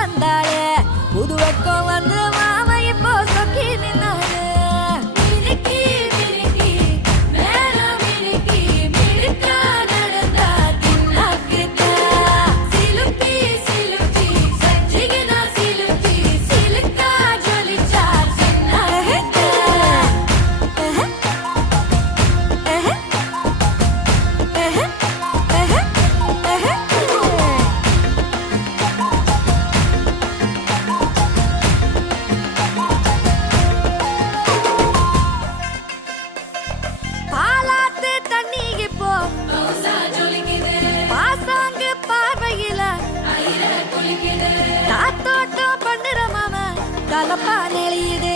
வந்தாளே புது வெக்கம் வந்து மாமா இப்போ சொக்கி நின்னாரு தலப்பா நெளியுது